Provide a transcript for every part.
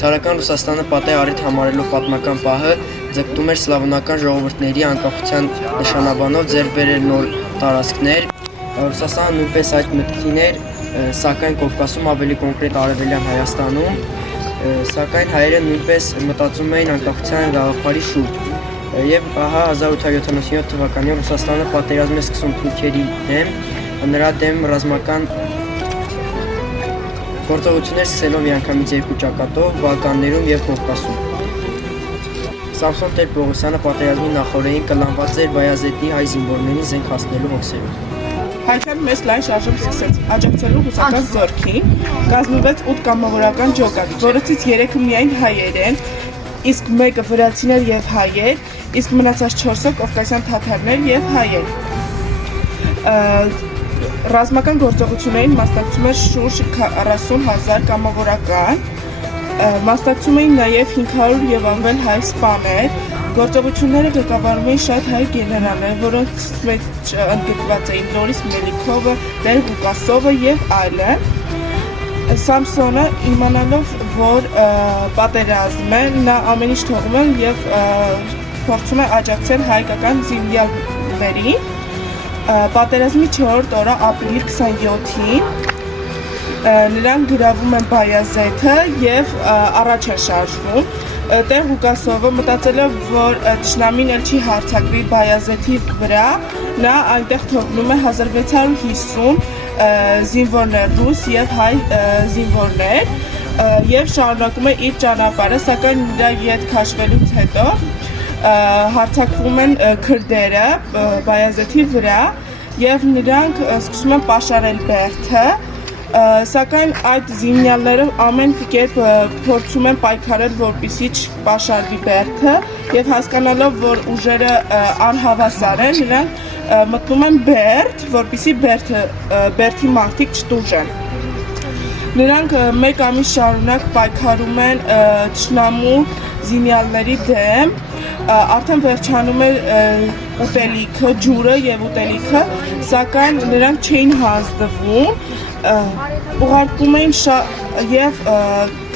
Ցարական Ռուսաստանը պատեհ առիթ համարելով պատմական պահը ձգտում էր սլավոնական ժողովուրդների անկախության նշանաբանով ձեռք բերել նոր տարածքներ։ Ռուսաստանը նույնպես այդ մտքին էր, սակայն Կովկասում, ավելի կոնկրետ Արևելյան Հայաստանում, սակայն հայերը նույնպես մտածում էին անկախության գաղափարի շուրջ։ Եվ ահա 1877 թվականին Ռուսաստանը պատերազմ է սկսում թուրքերի դեմ, նրա դեմ ռազմական գործողություններ սկսելով միանգամից երկու ճակատով Բալկաններում եւ Կովկասում։ Սամսոն Տեր-Պողոսյանը պատերազմի նախօրեին կլանված էր Բայազետի հայ զինվորներին զենք հասնելու հոգսերով։ Հայքան մեծ լայն շարժում սկսեց, աջակցելու ռուսական զորքին, կազմվեց 8 կամավորական ջոկատ, որոնցից 3-ը միայն հայեր են, իսկ 1-ը վրացիներ եւ հայեր, իսկ մնացած 4-ը կովկասյան թաթարներ եւ հայեր։ Ռազմական գործողություններին մասնակցում էր շուրջ 40,000 կամավորական, մասնակցում էին նաև 500 եւ ավել հայ սպաներ, գործողությունները ղեկավարում էին շատ հայ գեներալներ, որոնց մեջ ընդգրկված էին Լորիս Մելիքովը, Տեր Ղուկասովը եւ այլն։ Սամսոնը իմանալով, որ պատերազմ է, նա ամեն ինչ թողում է եւ փորձում է աջակցել հայկական զինյալներին։ Պատերազմի 4-րդ օրը ապրիլի 27-ին նրանք գրավում են Բայազեթը եւ առաջ են շարժվում։ Տեր Ղուկասովը մտածելով, որ թշնամին էլ չի հարձակվի Բայազեթի վրա, նա այնտեղ թողնում է 1650 զինվորներ, ռուս եւ հայ զինվորներ եւ շարունակում է իր ճանապարհը, սակայն նրա ետ քաշվելուց հետո հարձակվում են քրդերը Բայազեթի վրա եւ նրանք սկսում են պաշարել Բերդը, սակայն այդ զինյալները ամեն կերպ փորձում են պայքարել, որպեսզի չպաշարվի Բերդը եւ հասկանալով, որ ուժերը անհավասար են, նրանք մտնում են Բերդ, որպեսզի Բերդի մարդիկ չտուժեն։ Նրանք մեկ ամիս շարունակ պայքարում են թշնամու զինյալների դեմ, արդեն վերջանում էր ուտելիքը, ջուրը եւ ուտելիքը, սակայն նրանք չէին հանձնվում, ուղարկում էին եւ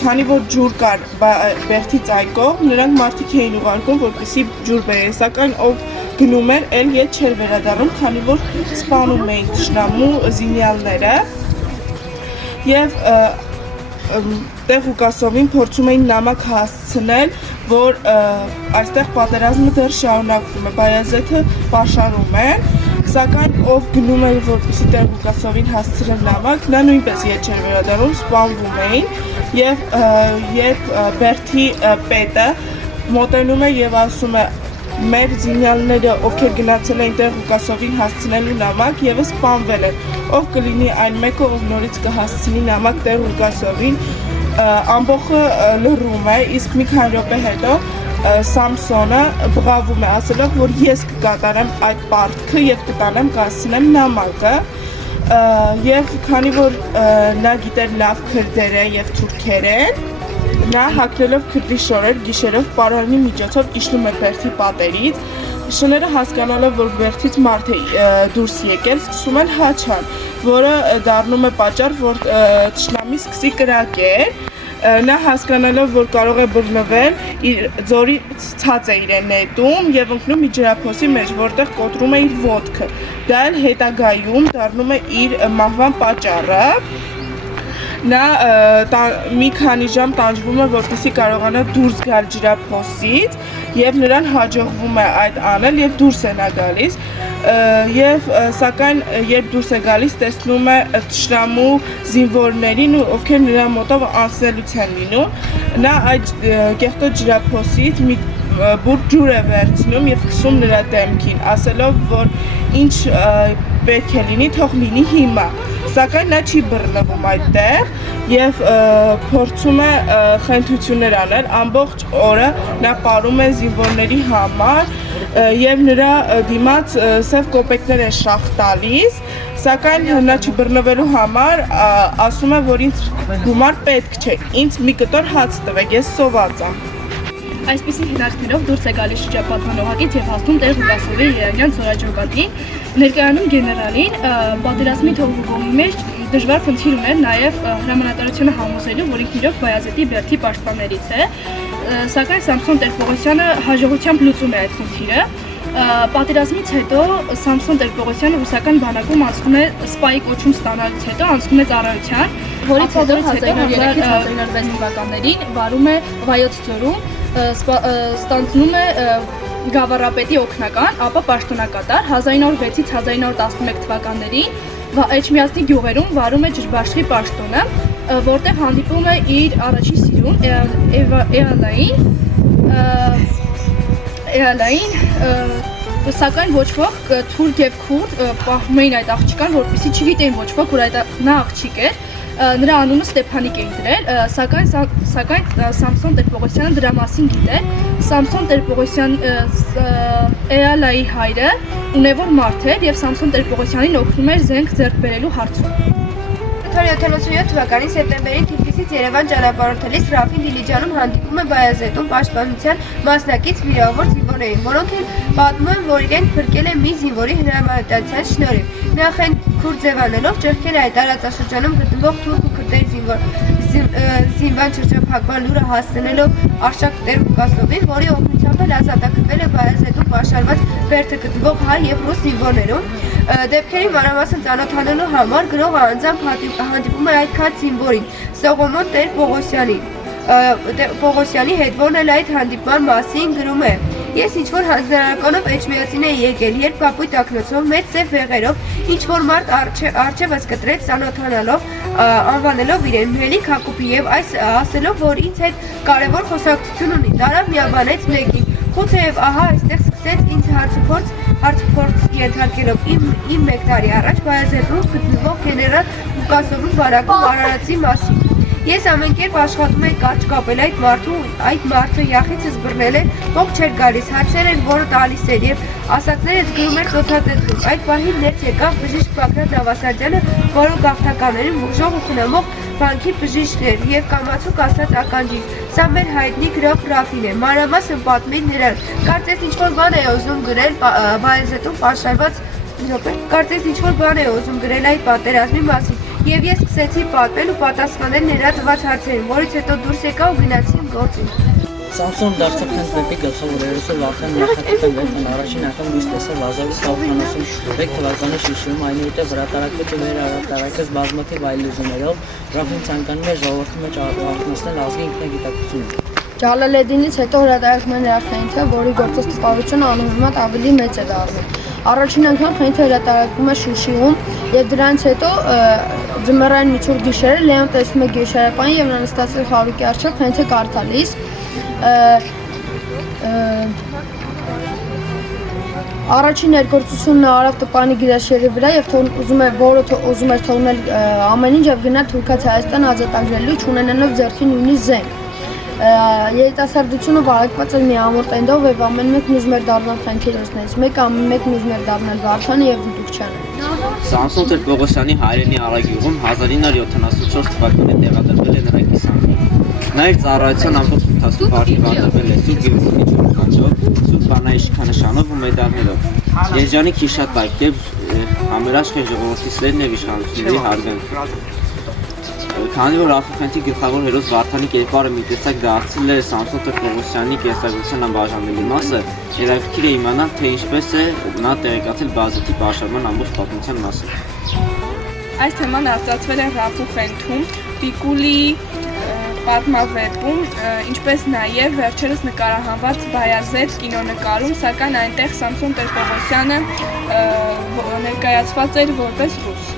քանի որ ջուր կար Բերդի ծայկով, նրանք մարդիկ էին ուղարկում, որպեսզի ջուր բերեն, սակայն ով գնում էր, էլ ետ չէր վերադառնում, քանի որ սպանում էին թշնամու զինյալները եւ Տեր Ղուկասովին փորձում էին նամակ հասցնել, որ այստեղ պատերազմը դեռ շարունակվում է, Բայազեթը պաշարում են, սակայն ով գնում էր, որպեսզի Տեր Ղուկասովին հասցրել նամակ, նա նույնպես ետ չէր վերադառնում, սպանվում էին եւ երբ Բերդի պետը մոտենում է եւ ասում է մեր զինյալները, ովքեր գնացել էին Տեր Ղուկասովին հասցնելու նամակ, եւս սպանվել են, ով կլինի այն մեկը, ով նորից կհասցնի նամակ Տեր Ղուկասովին, ամբողջը լռում է, իսկ մի քանի րոպե հետո Սամսոնը բղավում է, ասելով, որ ես կկատարեմ այդ պարտքը եւ կտանեմ կհասցնեմ նամակը, եւ քանի որ նա գիտեր լավ քրդերեն եւ թուրքերեն, նա հագնելով քրդի շորեր գիշերով պարարանի միջոցով իջնում է Բերդի պատերից, շները հասկանալով, որ Բերդից մարդ է դուրս եկել, սկսում են հաչան, որը դառնում է պատճառ, որ թշնամի սկսի կրակել, նա հասկանալով, որ կարող է բռնվել, ձորի ցած է իրեն նետում եւ ընկնում իր ջրափոսի մեջ, որտեղ կոտրում է իր ոտքը, դա էլ հետագայում դառնում է իր մահվան պատճառը։ Նա մի քանի ժամ տանջվում է, որպեսզի կարողանա դուրս գալ ջրափոսից եւ նրան հաջողվում է այդ անել եւ դուրս է նա գալիս եւ սակայն երբ դուրս է գալիս տեսնում է թշնամու զինվորներին, ովքեր նրա մոտով անցնելուց են լինում, նա այդ կեղտոտ ջրափոսից մի բուր ջուր է վերցնում եւ քսում նրա դեմքին, ասելով, որ ինչ պետք է լինի, թող լինի հիմա, սակայն նա չի բռնվում այդտեղ եւ փորձում է խնդություններ անել, ամբողջ օրը նա պարում է զինվորների համար եւ նրա դիմաց սև կոպեկներ է շախ տալիս, սակայն նա չբռնվելու համար ասում է, որ ինձ գումար պետք չէ, ինձ մի կտոր հաց տվեք, ես սոված եմ։ Այսպիսի հնարքներով դուրս է գալիս շրջապատվանողակից եւ հասնում տեր Ղուկասովի Երանյան զորաճոկատին, ներկայանում գեներալին, պատերազմի թողուկողի մեջ դժվար խնդիր ուներ նաեւ հրամանատարությունը համոզելու, որ ինքնիրոք Բայազետի բերդի պաշտպաններից է, սակայն Սամսոն Տեր-Պողոսյանը հաջողությամբ լուծում է այդ խնդիրը։ Պատերազմից հետո Սամսոն Տեր-Պողոսյանը ռուսական բանակում անցնում է սպայի կոչում ստանալուց հետո անցնում է ծառայության, որից հետո 1903-1906 թվականներին վարում է Վայոց ձորում, ստանձնում է գավառապետի օգնական, ապա պաշտոնակատար 1906-ից 1911 թվականներին Էջմիածնի գյուղերում վարում է ջրբաշխի պաշտոնը, որտեղ հանդիպում է իր առաջին սիրուն Էալային, սակայն ոչ ոք թուրք եւ քուրդ պահում էին այդ աղջկան, որպեսզի չգիտեին ոչ ոք, որ նա աղջիկ է, նրա անունը Ստեփանիկ էին դրել, սակայն Սամսոն Տեր-Պողոսյանը դրա մասին գիտեր։ Սամսոն Տեր-Պողոսյան Էալայի հայրը ունևոր մարդ էր եւ Սամսոն Տեր-Պողոսյանին օգնում էր զենք ձեռք բերելու հարցում։ 1977 թվականի սեպտեմբերին Թիֆլիսից Երևան ճանապարհորդելիս Ռաֆին Դիլիջանում հանդիպում է Բայազետում պաշտպանության մասնակից վիրավոր զինվորներին, որոնք պատմում են, որ իրեն փրկել է մի զինվորի հրամանատարության շնորհիվ։ Նախ են քուրդ ձևանելով ճեղքել այդ տարածաշրջանում գտնվող թուրք ու քրդերի զինվան շրջափակման լուրը հասցնելով Արշակ Տեր Ղուկասովին, որի օգնությամբ էլ ազատագրվել է Բայազետում պաշարված բերդը գտնվող հայ եւ ռուս զինվորներում։ Դեպքերի մանրամասն ծանոթանալու համար գրողը անձամբ հանդիպում է այդ քաջ զինվորին Սողոմոն Տեր-Պողոսյանի հետ, որն էլ այդ հանդիպման մասին գրում է. Ես ինչ-որ հանձնարարականով Էջմիածին էի եկել, երբ կապույտ ակնոցով մեծ սև վեղերով ինչ-որ մարդ առջևս կտրեց ծանոթանալով, անվանելով իրեն Մելիք Հակոբի եւ այս ասելով, որ ինձ հետ կարևոր խոսակցություն ունի, տարավ միաբանեց մեկին, խուցեև ահա այստեղ սկսեց ինձ հարցուփորձ ենթարկելով իմ մեկ տարի առաջ Բայազետում գտնվող գեներալ Ղուկասովի բանակում արարածի մասին։ Ես ամենքերբ աշխատում էի կարճ կապել այդ մարդը յախիցս բռնել էր, ող չէր գալիս, հարցեր էր, որը տալիս էր եւ ասածներս գրում էր ծոցատետրում։ Այդ պահին ներս եկավ բժիշկ Բագրատ Նավասարդյանը, որը գաղթականներին ուժող ու խնամող բանկի բժիշկն էր եւ կամացուկ ասած ականջից։ Սա մեր հայտնի գրող Ռաֆին է, մանրամասն պատմին նրան։ Կարծես ինչ-որ բան է ուզում գրել Բայազետում պաշարված Կարծես ինչ-որ բան է ուզում գրել այդ պատերազմի մասին, եւ ես սկսեցի պատմել ու պատասխանել նրա տված հարցերին, որից հետո դուրս եկա ու գնացի գործին։ Սամսոն դարձավ քննվեպի գլխավորերուսով արդեն նախատիպել վերջն առաջին անգամ լույս տեսավ 1973 թվականի շիշում, այնուհետև հրատարակվեց ու վերհրատարակվեց բազմաթիվ այլ լեզուներով, Ռաֆին ցանկանում էր ժողովրդի մեջ արտացնել ազգի ինքնագիտակցությունը։ Ջալալեդդինից հետո հրատարակման նրա խենթը, որի գործоступավությունը անհամեմատ ավելի մեծ է դառնում։ Առաջին անգամ խենթը հրատարակվում է Շուշիում եւ դրանից հետո ձմեռային միջուր գիշերը Լեոն տեսնում է գիշերապային եւ նրան ստացել խարուկի առջեւ խենթը կարդալիս Առաջին ներգործությունն արավ տպանի գրաշերի վրա եւ ուզում էր թողնել ամեն ինչ եւ գնալ Թուրքիա Հայաստան ազատագրելու չունենալով ձեռքին նույնիսկ զենք։ Երիտասարդությունը վարակված էր մի ամուր տենդով եւ ամեն մեկն ուզում էր դառնալ խենթերոսներից, ամեն մեկն ուզում էր դառնալ Վարդանը եւ Դուդուկչյանը։ Սամսոն Տեր-Պողոսյանի հայրենի Արագյուղում 1974 թվականին տեղադրվել է նրա կիսամբը։ Նա իր ծառայության ամբողջ ընթացքում արժանացել է Սուրբ Գևորգի ջուրքանչով, Սուրբ Աննայի շքանշանով ու մեդալներով։ Երջանիկ հիշատակ եւ համերաշխ ժողովրդի սերն եւ իշխանությունների հարգանք։ Քանի որ Ալֆախենթի գլխավոր հերոս Վարդանի կերպարը մի տեսակ դարձել է Սամսոն Տեր-Պողոսյանի կենսագրության անբաժանելի մասը, հետաքրքիր է իմանալ, թե ինչպես է նա տեղեկացել Բայազետի պաշարման ամբողջ պատմության մասին։ Այս թեման արտացվել է Ալֆախենթում, Պիկուլի պատմավեպում, ինչպես նաև վերջերս նկարահանված Բայազետ կինոնկարում, սակայն այնտեղ Սամսոն Տեր-Պողոսյանը ներկայացված էր որպես ռուս։